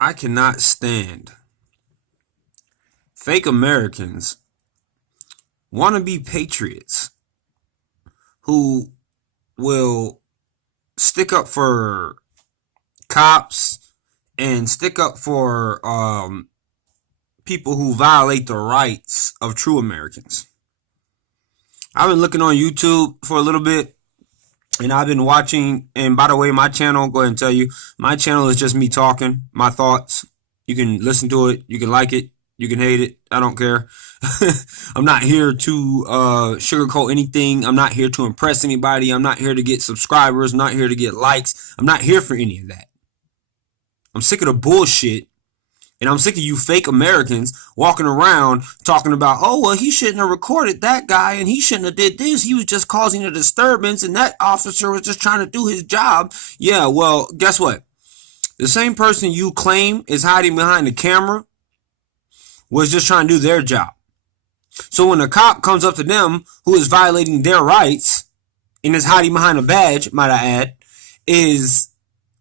I cannot stand fake Americans, wannabe patriots who will stick up for cops and stick up for people who violate the rights of true Americans. I've been looking on YouTube for a little bit, and I've been watching. And by the way, my channel, go ahead and tell you, my channel is just me talking, my thoughts. You can listen to it, you can like it, you can hate it. I don't care. I'm not here to sugarcoat anything. I'm not here to impress anybody. I'm not here to get subscribers. I'm not here to get likes. I'm not here for any of that. I'm sick of the bullshit. And I'm sick of you fake Americans walking around talking about, oh, well, he shouldn't have recorded that guy and he shouldn't have did this. He was just causing a disturbance and that officer was just trying to do his job. Yeah, well, guess what? The same person you claim is hiding behind the camera was just trying to do their job. So when a cop comes up to them who is violating their rights and is hiding behind a badge, might I add, is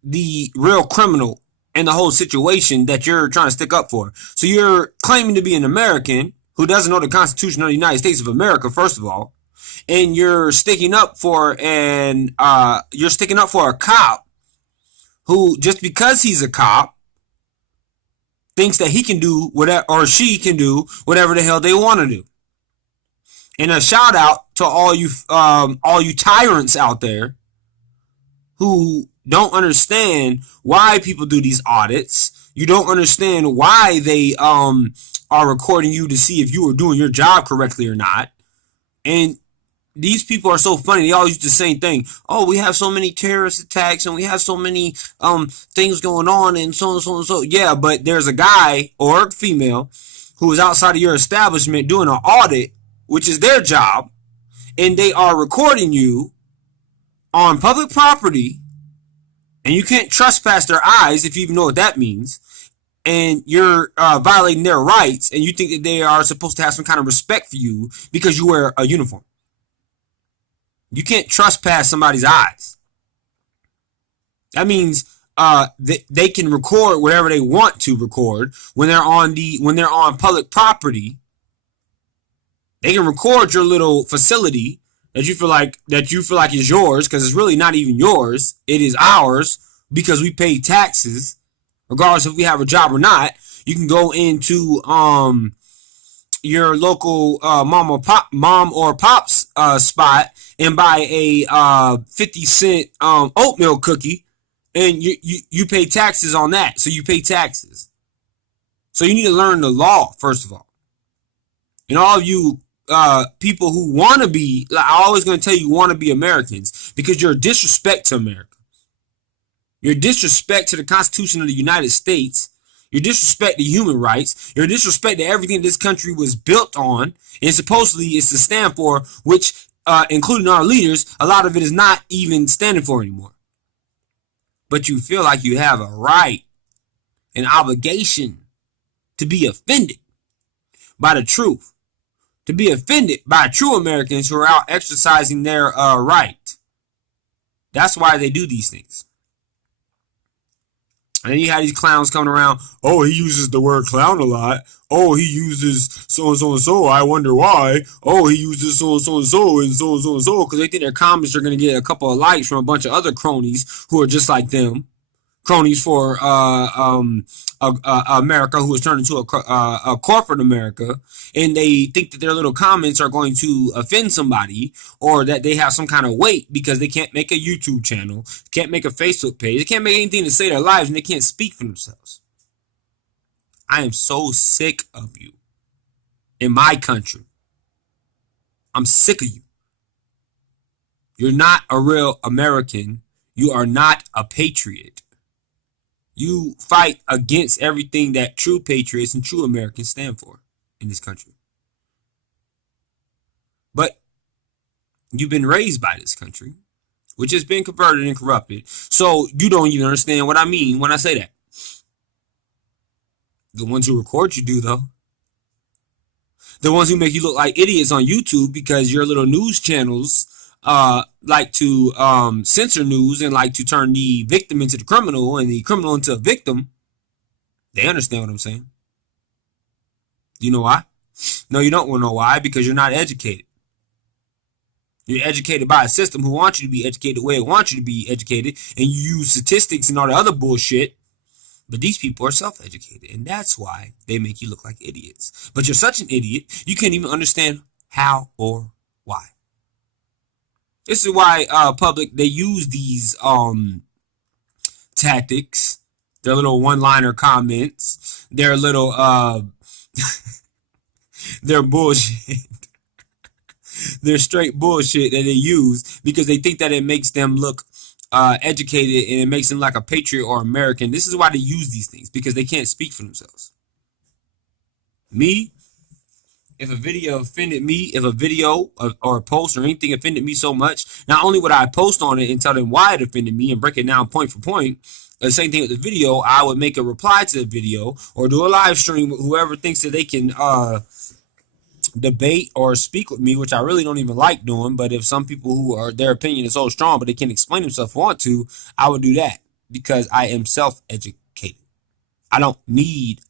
the real criminal in the whole situation that you're trying to stick up for. So you're claiming to be an American who doesn't know the Constitution of the United States of America, first of all, and you're sticking up for a cop who, just because he's a cop, thinks that he can do whatever, or she can do whatever the hell they want to do. And a shout out to all you tyrants out there who don't understand why people do these audits. You don't understand why they are recording you to see if you are doing your job correctly or not. And these people are so funny. They always do the same thing. Oh, we have so many terrorist attacks and we have so many things going on and so and so and so. Yeah, but there's a guy or a female who is outside of your establishment doing an audit, which is their job, and they are recording you on public property, and you can't trespass their eyes, if you even know what that means, and you're violating their rights, and you think that they are supposed to have some kind of respect for you because you wear a uniform. You can't trespass somebody's eyes. That means they can record whatever they want to record when they're on public property. They can record your little facility that you feel like is yours, because it's really not even yours. It is ours because we pay taxes, regardless if we have a job or not. You can go into your local mom or pop's spot and buy a 50-cent oatmeal cookie, and you pay taxes on that. So you pay taxes. So you need to learn the law, first of all. And all of you people who want to be, like, I'm always going to tell you, want to be Americans, because you're a disrespect to America. You're a disrespect to the Constitution of the United States. You're disrespect to human rights. You're a disrespect to everything this country was built on and supposedly is to stand for, which, including our leaders, a lot of it is not even standing for anymore. But you feel like you have a right, an obligation to be offended by the truth, to be offended by true Americans who are out exercising their right. That's why they do these things. And then you have these clowns coming around. Oh, he uses the word clown a lot. Oh, he uses so and so and so. I wonder why. Oh, he uses so and so and so and so and so and so, because they think their comments are going to get a couple of likes from a bunch of other cronies who are just like them. Cronies for America, who has turned into a corporate America, and they think that their little comments are going to offend somebody, or that they have some kind of weight because they can't make a YouTube channel, can't make a Facebook page, they can't make anything to save their lives, and they can't speak for themselves. I am so sick of you in my country. I'm sick of you. You're not a real American. You are not a patriot. You fight against everything that true patriots and true Americans stand for in this country. But you've been raised by this country, which has been converted and corrupted. So you don't even understand what I mean when I say that. The ones who record you do, though. The ones who make you look like idiots on YouTube because your little news channels like to censor news and like to turn the victim into the criminal and the criminal into a victim. They understand what I'm saying. Do you know why? No, you don't want to know why, because you're not educated. You're educated by a system who wants you to be educated the way it wants you to be educated, and you use statistics and all the other bullshit. But these people are self-educated, and that's why they make you look like idiots. But you're such an idiot, you can't even understand how or why. This is why public, they use these tactics, their little one-liner comments, their little their bullshit. They're straight bullshit that they use because they think that it makes them look educated and it makes them like a patriot or American. This is why they use these things, because they can't speak for themselves. Me, if a video offended me, if a video or a post or anything offended me so much, not only would I post on it and tell them why it offended me and break it down point for point, the same thing with the video, I would make a reply to the video or do a live stream with whoever thinks that they can debate or speak with me, which I really don't even like doing. But if some people who are, their opinion is so strong but they can't explain themselves want to, I would do that because I am self-educated. I don't need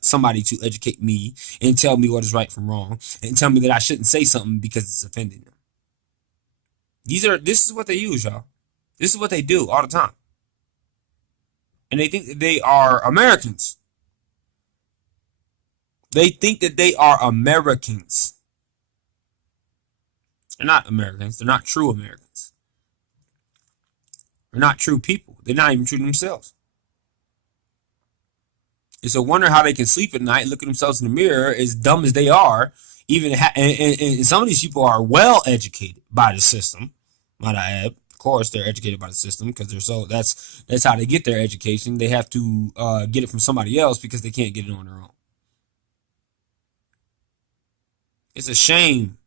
somebody to educate me and tell me what is right from wrong and tell me that I shouldn't say something because it's offending them. This is what they use, y'all. This is what they do all the time. And they think that they are Americans. They think that they are Americans. They're not Americans. They're not true Americans. They're not true people. They're not even true to themselves. It's a wonder how they can sleep at night, look at themselves in the mirror, as dumb as they are. And some of these people are well educated by the system, might I add. Of course, they're educated by the system because they're so. That's how they get their education. They have to get it from somebody else because they can't get it on their own. It's a shame.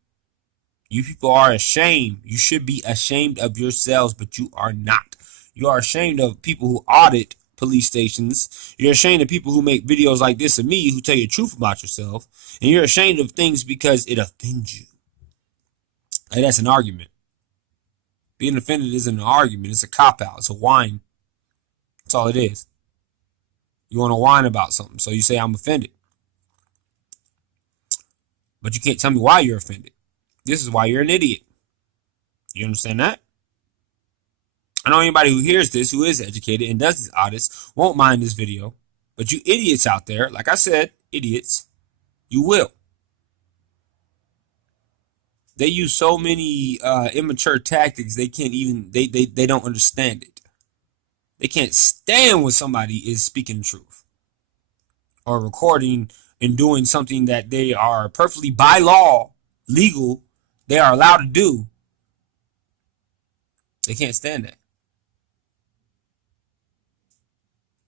You people are ashamed. You should be ashamed of yourselves, but you are not. You are ashamed of people who audit police stations. You're ashamed of people who make videos like this of me, who tell you the truth about yourself. And you're ashamed of things because it offends you. Like, that's an argument. Being offended isn't an argument. It's a cop-out. It's a whine. That's all it is. You want to whine about something, so you say, I'm offended. But you can't tell me why you're offended. This is why you're an idiot. You understand that? I know anybody who hears this, who is educated and does these audits, won't mind this video. But you idiots out there, like I said, idiots, you will. They use so many immature tactics, they can't even, they don't understand it. They can't stand when somebody is speaking the truth or recording and doing something that they are perfectly by law, legal, they are allowed to do. They can't stand that.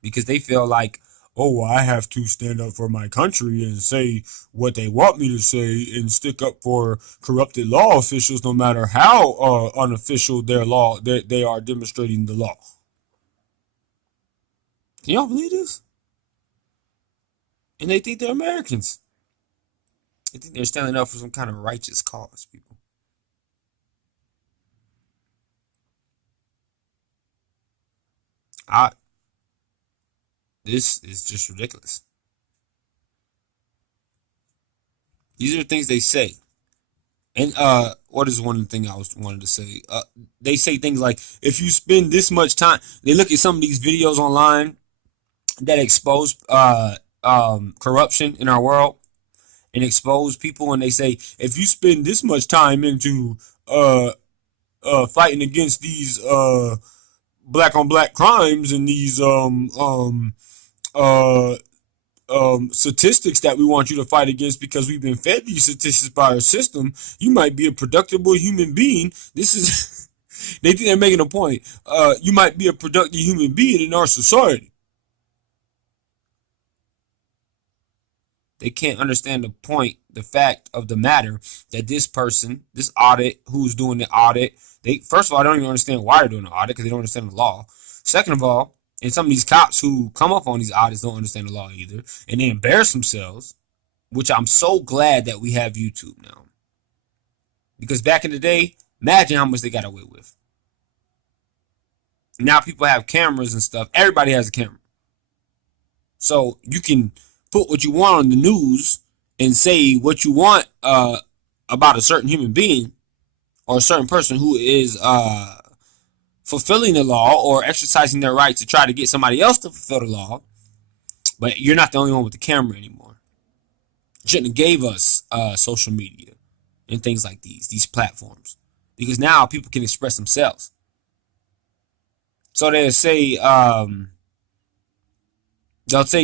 Because they feel like, oh, I have to stand up for my country and say what they want me to say and stick up for corrupted law officials, no matter how unofficial their law, they are demonstrating the law. Can y'all believe this? And they think they're Americans. They think they're standing up for some kind of righteous cause, people. This is just ridiculous. These are things they say. And what is one thing I wanted to say? They say things like, if you spend this much time, they look at some of these videos online that expose corruption in our world and expose people, and they say, if you spend this much time into fighting against these black on black crimes and these statistics that we want you to fight against because we've been fed these statistics by our system, you might be a productive human being. This is, they think they're making a point. You might be a productive human being in our society. They can't understand the point, the fact of the matter that this person, this audit, who's doing the audit, they, first of all, I don't even understand why they're doing the audit because they don't understand the law. Second of all, and some of these cops who come up on these audits don't understand the law either, and they embarrass themselves, which I'm so glad that we have YouTube now. Because back in the day, imagine how much they got away with. Now people have cameras and stuff. Everybody has a camera. So you can put what you want on the news and say what you want about a certain human being or a certain person who is fulfilling the law or exercising their right to try to get somebody else to fulfill the law. But you're not the only one with the camera anymore. You shouldn't have gave us social media and things like these platforms, because now people can express themselves. So they'll say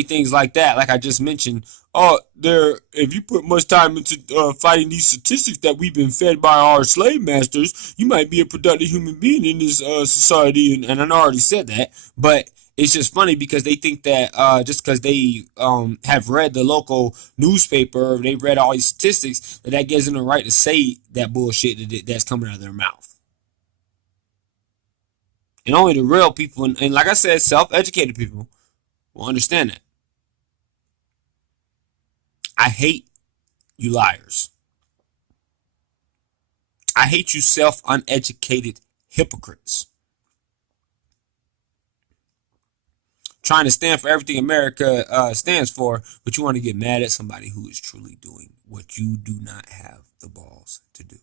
things like that, like I just mentioned. Oh, if you put much time into fighting these statistics that we've been fed by our slave masters, you might be a productive human being in this society. And I already said that, but it's just funny because they think that just because they have read the local newspaper or they've read all these statistics, that gives them the right to say that bullshit that's coming out of their mouth. And only the real people, and like I said, self-educated people will understand that. I hate you liars. I hate you self-uneducated hypocrites. Trying to stand for everything America stands for, but you want to get mad at somebody who is truly doing what you do not have the balls to do.